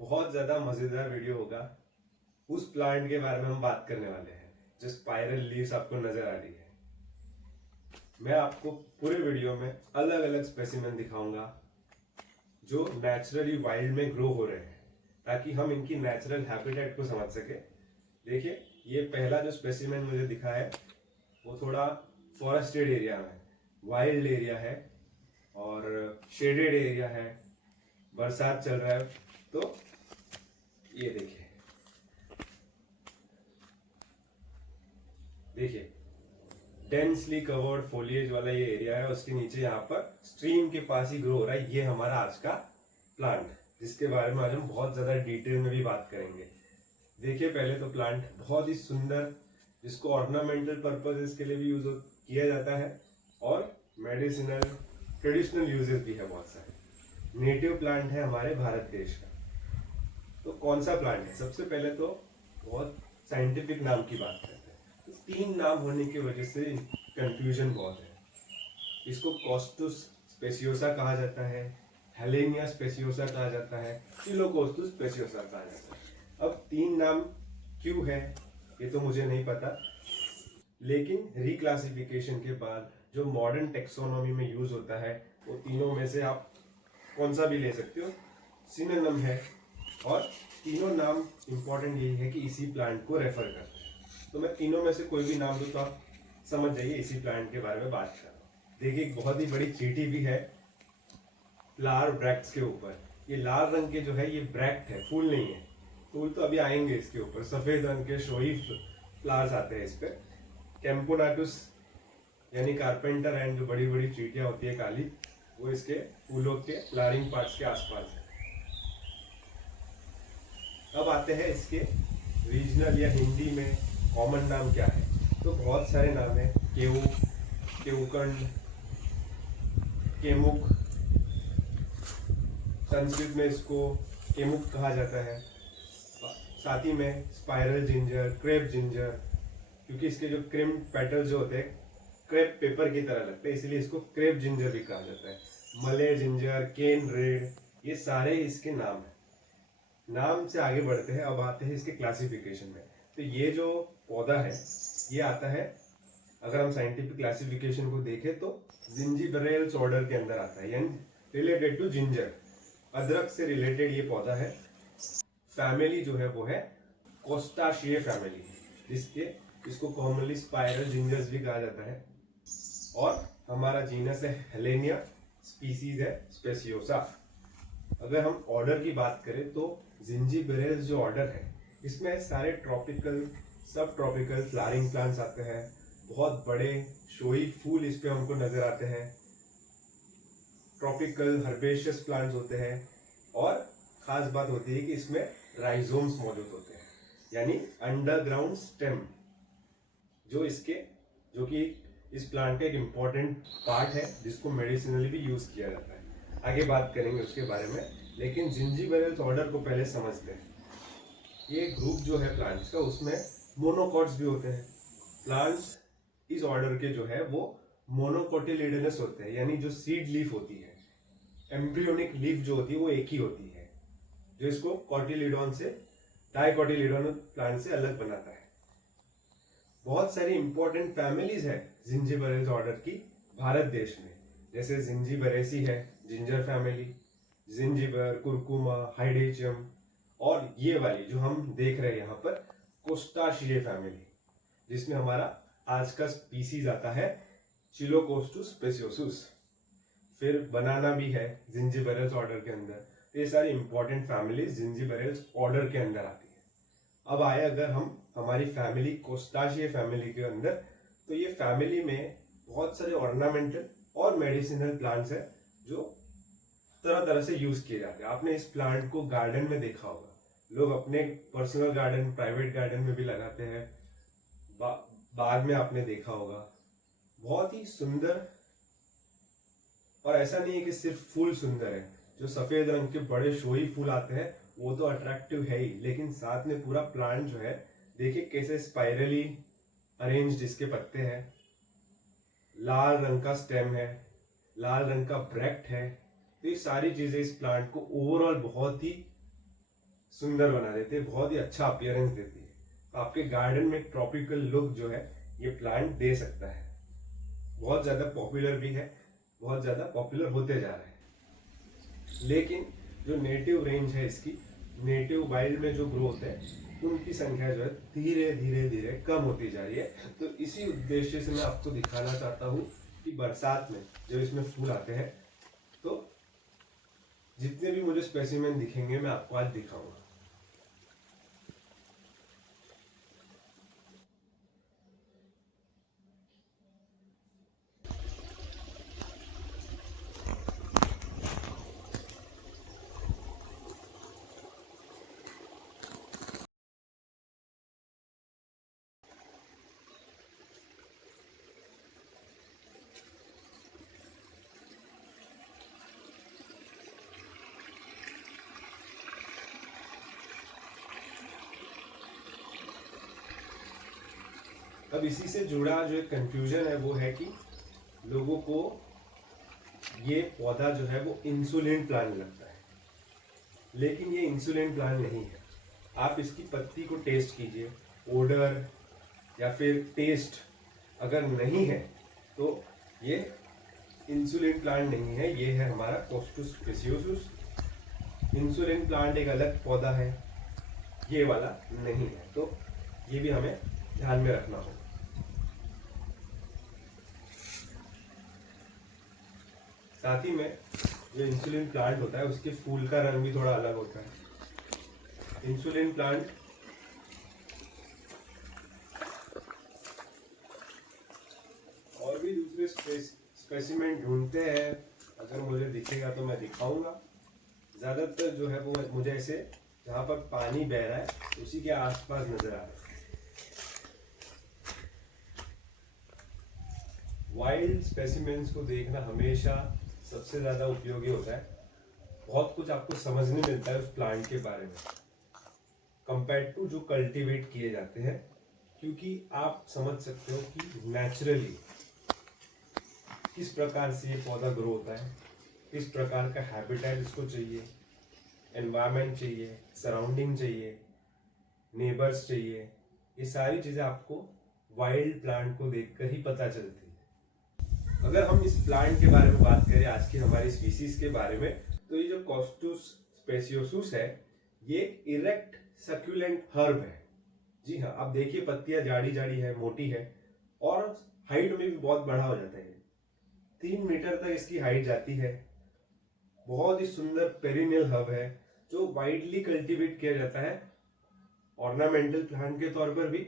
बहुत ज्यादा मजेदार वीडियो होगा। उस प्लांट के बारे में हम बात करने वाले हैं जो स्पाइरल लीव्स आपको नजर आ रही है। मैं आपको पूरे वीडियो में अलग अलग स्पेसिमेन दिखाऊंगा जो नेचुरली वाइल्ड में ग्रो हो रहे हैं, ताकि हम इनकी नेचुरल हैबिटेट को समझ सके। देखिए, ये पहला जो स्पेसिमेन मुझे दिखा है वो थोड़ा फॉरेस्टेड एरिया में, वाइल्ड एरिया है और शेडेड एरिया है, बरसात चल रहा है। तो ये देखिए देखिए डेंसली कवर्ड फोलिएज वाला ये एरिया है, उसके नीचे यहाँ पर स्ट्रीम के पास ही ग्रो हो रहा है। ये हमारा आज का प्लांट, जिसके बारे में आज हम बहुत ज्यादा डिटेल में भी बात करेंगे। देखिए, पहले तो प्लांट बहुत ही सुंदर, जिसको ऑर्नामेंटल पर्पजेस के लिए भी यूज किया जाता है और मेडिसिनल ट्रेडिशनल यूजेस भी है बहुत सारे। नेटिव प्लांट है हमारे भारत देश का। तो कौन सा प्लांट है? सबसे पहले तो बहुत साइंटिफिक नाम की बात करते हैं। तो 3 नाम होने की वजह से कंफ्यूजन बहुत है। इसको कॉस्टुस स्पेसियोसा कहा जाता है, हेलेनिया स्पेसियोसा कहा जाता है, चिलोकोस्टुस स्पेसियोसा कहा जाता है। अब 3 नाम क्यों है ये तो मुझे नहीं पता, लेकिन रिक्लासिफिकेशन के बाद जो मॉडर्न टेक्सोनॉमी में यूज होता है वो तीनों में से आप कौन सा भी ले सकते हो, सिनोनिम है। और तीनों नाम इंपॉर्टेंट यही है कि इसी प्लांट को रेफर करते हैं। तो मैं तीनों में से कोई भी नाम दूं तो आप समझ जाइए इसी प्लांट के बारे में बात कर रहा हूँ। देखिए, एक बहुत ही बड़ी चींटी भी है फ्लावर ब्रैक्ट्स के ऊपर। ये लाल रंग के जो है ये ब्रैक्ट है, फूल नहीं है। फूल तो अभी आएंगे इसके ऊपर, सफेद रंग के शोई फ्लावर्स आते हैं इस पे। कैम्पोनाटुस यानी कारपेंटर एंड जो बड़ी बड़ी चींटियां होती है काली, वो इसके फूलों के फ्लावरिंग पार्ट्स के आसपास है। अब आते हैं इसके रीजनल या हिंदी में कॉमन नाम क्या है। तो बहुत सारे नाम है। केऊ, केऊकंड, केमुक, संस्कृत में इसको केमुक कहा जाता है। साथ ही में स्पाइरल जिंजर, क्रेप जिंजर, क्योंकि इसके जो क्रीम पेटल जो होते हैं क्रेप पेपर की तरह लगते हैं, इसलिए इसको क्रेप जिंजर भी कहा जाता है। मले जिंजर, केन रेड, ये सारे इसके नाम हैं। नाम से आगे बढ़ते हैं, अब आते हैं इसके क्लासिफिकेशन में। तो ये जो पौधा है ये आता है, अगर हम साइंटिफिक क्लासिफिकेशन को देखें तो जिंजीबरेल्स ऑर्डर के अंदर आता है, यानी रिलेटेड टू जिंजर, अदरक से रिलेटेड ये पौधा है। फैमिली जो है वो है कोस्टाशिए फैमिली, इसको कॉमनली स्पाइरल जिंजर्स भी कहा जाता है। और हमारा जीनस है हेलेनिया, स्पीसीज है स्पेसियोसा। अगर हम ऑर्डर की बात करें तो जिंजीबेरेल्स जो ऑर्डर है इसमें सारे ट्रॉपिकल, सब ट्रॉपिकल फ्लावरिंग प्लांट्स आते हैं। बहुत बड़े शोई फूल इस पे हमको नजर आते हैं। ट्रॉपिकल हर्बेशियस प्लांट्स होते हैं और खास बात होती है कि इसमें राइजोम्स मौजूद होते हैं, यानी अंडरग्राउंड स्टेम, जो कि इस प्लांट का एक इम्पॉर्टेंट पार्ट है, जिसको मेडिसिनली भी यूज किया जाता है। आगे बात करेंगे उसके बारे में, लेकिन जिंजीबेरेल्स ऑर्डर को पहले समझते हैं। ये ग्रुप जो है प्लांट्स का, उसमें मोनोकॉट्स भी होते हैं। प्लांट्स इस ऑर्डर के जो है वो मोनोकोटिलिडनस होते हैं, यानी जो सीड लीफ होती है, एम्ब्रियोनिक लीफ जो होती है वो एक ही होती है, जो इसको कॉटिलिडॉन से, डाइकोटिलिडोन प्लांट से अलग बनाता है। बहुत सारी इंपॉर्टेंट फैमिलीज है जिंजीबेरेल्स ऑर्डर की भारत देश में, जैसे जिंजीबेरेसी है, जिंजर फैमिली, जिंजीबर, कुरकुमा, हाइडेचियम, और ये वाली जो हम देख रहे हैं यहाँ पर कोस्टाशिए फैमिली, जिसमें हमारा आज का स्पीसीज आता है चिलोकोस्टुस स्पेसियोसुस। फिर बनाना भी है जिंजीबेरेल्स ऑर्डर के अंदर। तो ये सारी इंपॉर्टेंट फैमिलीज जिंजीबेरेल्स ऑर्डर के अंदर आती है। अब आए अगर हम हमारी फैमिली कोस्टाशिए फैमिली के अंदर, तो ये फैमिली में बहुत सारे ऑर्नामेंटल और मेडिसिनल प्लांट्स है जो तरह तरह से यूज किए जाते हैं। आपने इस प्लांट को गार्डन में देखा होगा, लोग अपने पर्सनल गार्डन, प्राइवेट गार्डन में भी लगाते हैं। बाग में आपने देखा होगा, बहुत ही सुंदर। और ऐसा नहीं है कि सिर्फ फूल सुंदर है, जो सफेद रंग के बड़े शोई फूल आते हैं वो तो अट्रैक्टिव है ही, लेकिन साथ में पूरा प्लांट जो है, देखिए कैसे स्पाइरली अरेंज्ड इसके पत्ते हैं, लाल रंग का स्टेम है, लाल रंग का ब्रैक्ट है। तो ये सारी चीजें इस प्लांट को ओवरऑल बहुत ही सुंदर बना देती है, बहुत ही अच्छा अपीयरेंस देती है। तो आपके गार्डन में एक ट्रॉपिकल लुक जो है ये प्लांट दे सकता है। बहुत ज़्यादा पॉपुलर भी है, बहुत ज़्यादा पॉपुलर होते जा रहा है। लेकिन जो नेटिव रेंज है इसकी, नेटिव वाइल्ड में जो ग्रोथ है उनकी संख्या जो है धीरे धीरे धीरे कम होती जा रही है। तो इसी उद्देश्य से मैं आपको दिखाना चाहता हूँ कि बरसात में जब इसमें फूल आते हैं तो जितने भी मुझे स्पेसिमेन दिखेंगे मैं आपको आज दिखाऊंगा। अब इसी से जुड़ा जो एक कंफ्यूजन है वो है कि लोगों को ये पौधा जो है वो इंसुलिन प्लांट लगता है, लेकिन ये इंसुलिन प्लांट नहीं है। आप इसकी पत्ती को टेस्ट कीजिए, ओडर या फिर टेस्ट अगर नहीं है तो ये इंसुलिन प्लांट नहीं है, ये है हमारा कॉस्टुस स्पेसियोसुस। इंसुलिन प्लांट एक अलग पौधा है, ये वाला नहीं है, तो ये भी हमें ध्यान में रखना होगा। साथ ही में जो इंसुलिन प्लांट होता है उसके फूल का रंग भी थोड़ा अलग होता है। इंसुलिन प्लांट और भी दूसरे स्पेसिमेन ढूंढते हैं, अगर मुझे दिखेगा तो मैं दिखाऊंगा। ज़्यादातर जो है वो मुझे ऐसे जहाँ पर पानी बह रहा है उसी के आसपास नजर आ रहा है। वाइल्ड स्पेसिमेंस को देखना हमेशा सबसे ज़्यादा उपयोगी होता है। बहुत कुछ आपको समझने मिलता है उस प्लांट के बारे में कंपेयर टू जो कल्टीवेट किए जाते हैं, क्योंकि आप समझ सकते हो कि नेचुरली किस प्रकार से ये पौधा ग्रो होता है, किस प्रकार का हैबिटेट इसको चाहिए, एनवायरनमेंट चाहिए, सराउंडिंग चाहिए, नेबर्स चाहिए। ये सारी चीज़ें आपको वाइल्ड प्लांट को देखकर ही पता चलती है। अगर हम इस प्लांट के बारे में बात करें आज की हमारी स्पीसीज के बारे में, तो ये जो कॉस्टुस स्पेसियोसुस है ये इरेक्ट सक्यूलेंट हर्ब है। जी हाँ, आप देखिए पत्तियां जाड़ी जाड़ी है, मोटी है और हाइट में भी बहुत बड़ा हो जाता है। 3 मीटर तक इसकी हाइट जाती है। बहुत ही सुंदर पेरिनियल हर्ब है जो वाइडली कल्टीवेट किया जाता है ऑर्नामेंटल प्लांट के तौर पर भी,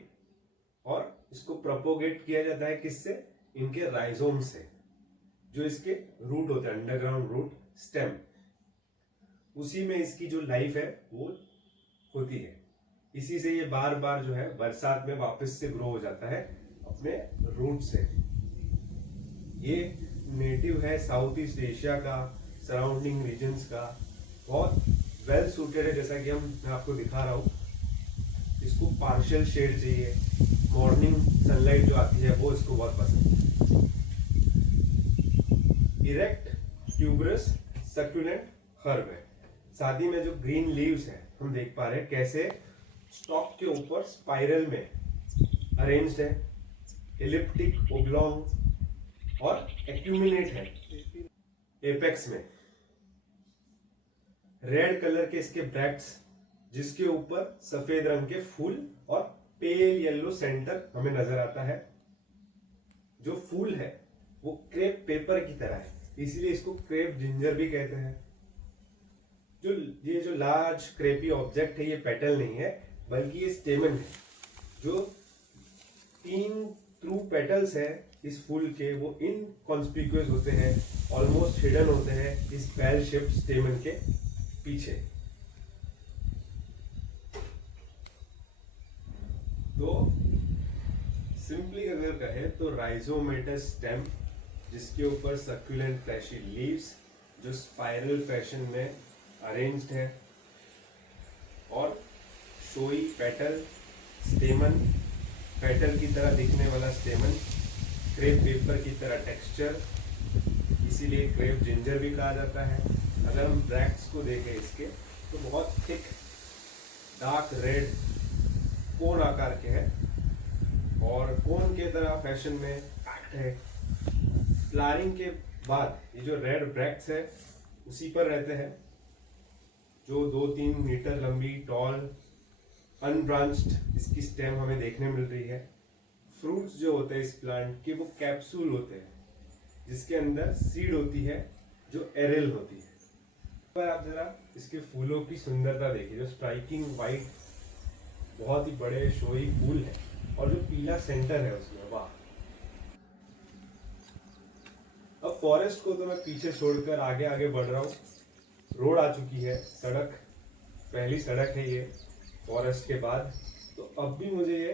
और इसको प्रोपोगेट किया जाता है किससे, इनके राइजोम से, जो इसके रूट होते हैं, अंडरग्राउंड रूट स्टेम, उसी में इसकी जो लाइफ है वो होती है। इसी से ये बार बार जो है बरसात में वापस से ग्रो हो जाता है अपने रूट से। ये नेटिव है साउथ ईस्ट एशिया का, सराउंडिंग रीजन्स का, बहुत वेल सूटेड है। जैसा कि मैं आपको दिखा रहा हूँ, इसको पार्शियल शेड चाहिए, मॉर्निंग सनलाइट जो आती है वो इसको बहुत पसंद है। इरेक्ट ट्यूबरस सक्यूलेंट हर्ब है। साथ ही में जो ग्रीन लीव्स है हम देख पा रहे हैं कैसे स्टॉक के ऊपर स्पाइरल में अरेंज्ड है, एलिप्टिक, ओब्लॉन्ग और एक्यूमिनेट है एपेक्स में। रेड कलर के इसके ब्रैक्ट्स जिसके ऊपर सफेद रंग के फूल और पेल येलो सेंटर हमें नजर आता है। जो फूल है वो क्रेप पेपर की तरह है, इसीलिए इसको क्रेप जिंजर भी कहते हैं। ये जो लार्ज क्रेपी ऑब्जेक्ट है ये पेटल नहीं है बल्कि ये स्टेमन है। जो 3 थ्रू पेटल्स है इस फूल के वो इनकॉन्स्पिक्यूअस होते हैं, ऑलमोस्ट हिडन होते हैं इस बेल शेप्ड स्टेमन के पीछे। तो सिंपली अगर कहे तो राइजोमेटस स्टेम जिसके ऊपर सक्यूलेंट फ्लैशी लीव्स जो स्पाइरल फैशन में अरेंज्ड है, और शोई पेटल, स्टेमन पेटल की तरह दिखने वाला स्टेमन, क्रेप पेपर की तरह टेक्सचर, इसीलिए क्रेप जिंजर भी कहा जाता है। अगर हम ब्रैक्ट्स को देखें इसके तो बहुत थिक डार्क रेड कोन आकार के हैं और कोन के तरह फैशन में पैक्ड है। फ्लावरिंग के बाद ये जो रेड ब्रैक्ट्स है उसी पर रहते हैं, जो 2-3 मीटर लंबी टॉल अनब्रांच्ड इसकी स्टेम हमें देखने मिल रही है। फ्रूट्स जो होते हैं इस प्लांट के वो कैप्सूल होते हैं, जिसके अंदर सीड होती है जो एरेल होती है। पर आप जरा इसके फूलों की सुंदरता देखिए, जो स्ट्राइकिंग वाइट बहुत ही बड़े शोई फूल है और जो पीला सेंटर है उसमें, वाह। अब फॉरेस्ट को तो मैं पीछे छोड़कर आगे आगे बढ़ रहा हूँ। रोड आ चुकी है, सड़क, पहली सड़क है ये फॉरेस्ट के बाद। तो अब भी मुझे ये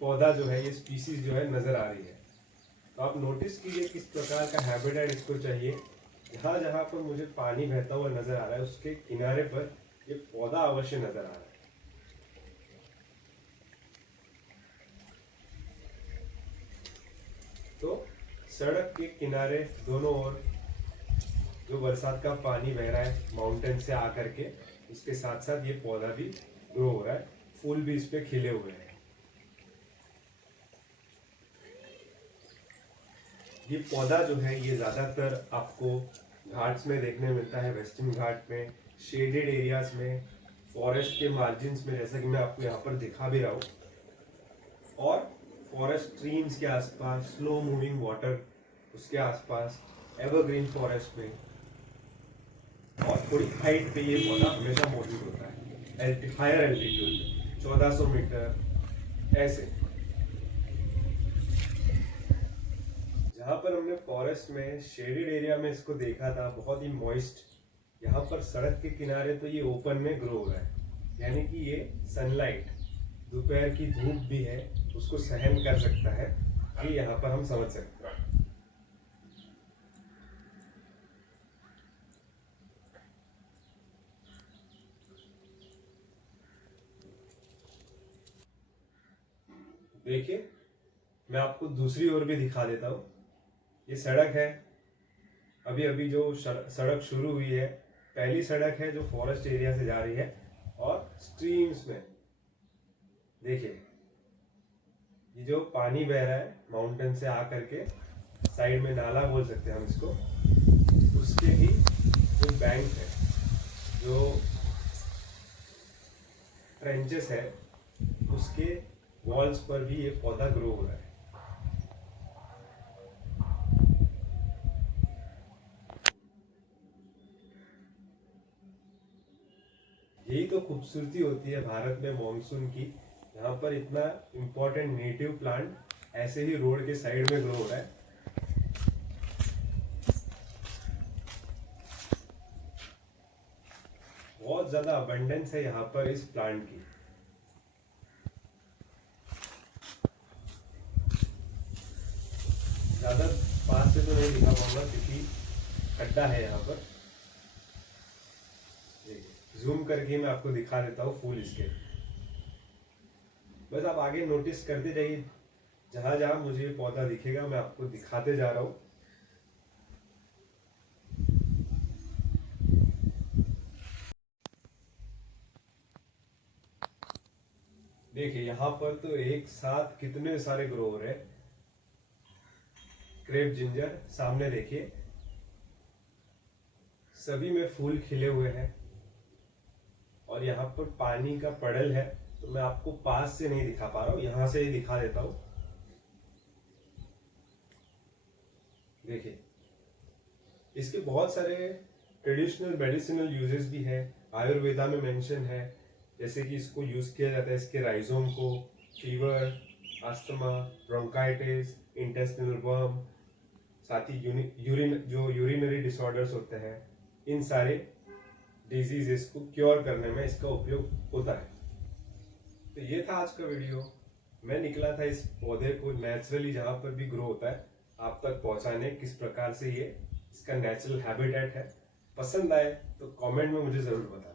पौधा जो है, ये स्पीसीज जो है नजर आ रही है। तो आप नोटिस कीजिए किस प्रकार का हैबिटेट इसको चाहिए। जहाँ जहाँ पर मुझे पानी बहता हुआ नजर आ रहा है उसके किनारे पर ये पौधा अवश्य नजर आ रहा है। तो सड़क के किनारे दोनों ओर जो बरसात का पानी बह रहा है माउंटेन से आकर के, उसके साथ साथ ये पौधा भी ग्रो हो रहा है, फूल भी इस पे खिले हुए हैं। ये पौधा जो है ये ज्यादातर आपको घाट्स में देखने मिलता है, वेस्टर्न घाट में, शेडेड एरियाज में, फॉरेस्ट के मार्जिन्स में, जैसा कि मैं आपको यहाँ पर दिखा भी रहा हूँ, और फॉरेस्ट स्ट्रीम्स के आसपास, स्लो मूविंग वाटर उसके आसपास, एवरग्रीन फॉरेस्ट में, और थोड़ी हाइट पे ये पौधा हमेशा मौजूद होता है, हायर एल्टीट्यूड 1400 मीटर ऐसे। जहाँ पर हमने फॉरेस्ट में शेडेड एरिया में इसको देखा था, बहुत ही मॉइस्ट, यहाँ पर सड़क के किनारे तो ये ओपन में ग्रो हो रहा है, यानी कि ये सनलाइट, दोपहर की धूप भी है उसको सहन कर सकता है, ये यहाँ पर हम समझ सकते हैं। देखिए, मैं आपको दूसरी ओर भी दिखा देता हूँ। ये सड़क है, अभी अभी जो सड़क शुरू हुई है, पहली सड़क है जो फॉरेस्ट एरिया से जा रही है, और स्ट्रीम्स में देखिए ये जो पानी बह रहा है माउंटेन से आकर के, साइड में नाला बोल सकते हैं हम इसको, उसके ही जो बैंक है, जो ट्रेंचेस है, उसके वॉल्स पर भी ये पौधा ग्रो हो रहा है। यही तो खूबसूरती होती है भारत में मॉनसून की, यहाँ पर इतना इम्पोर्टेंट नेटिव प्लांट ऐसे ही रोड के साइड में ग्रो हो रहा है। बहुत ज्यादा अबंडेंस है यहाँ पर इस प्लांट की। ज्यादा पास से तो नहीं दिखा पाऊंगा क्योंकि खड्डा है यहाँ पर। जूम करके मैं आपको दिखा देता हूँ फूल इसके। बस आप आगे नोटिस करते जाइए, जहां जहां मुझे पौधा दिखेगा मैं आपको दिखाते जा रहा हूँ। देखिए यहाँ पर तो एक साथ कितने सारे ग्रो हो रहे हैं। क्रेप जिंजर सामने देखिए, सभी में फूल खिले हुए हैं, और यहाँ पर पानी का पड़ल है, तो मैं आपको पास से नहीं दिखा पा रहा हूँ, यहां से ही दिखा देता हूँ। देखिए इसके बहुत सारे ट्रेडिशनल मेडिसिनल यूजेस भी हैं, आयुर्वेदा में मेंशन है, जैसे कि इसको यूज किया जाता है इसके राइजोम को fever, asthma, bronchitis, intestinal worm, साथ ही यूरिनरी डिसऑर्डर्स होते हैं, इन सारे डिजीजेस को क्योर करने में इसका उपयोग होता है। तो ये था आज का वीडियो। मैं निकला था इस पौधे को नेचुरली जहां पर भी ग्रो होता है आप तक पहुंचाने, किस प्रकार से ये इसका नेचुरल हैबिटेट है। पसंद आए तो कमेंट में मुझे जरूर बताएं।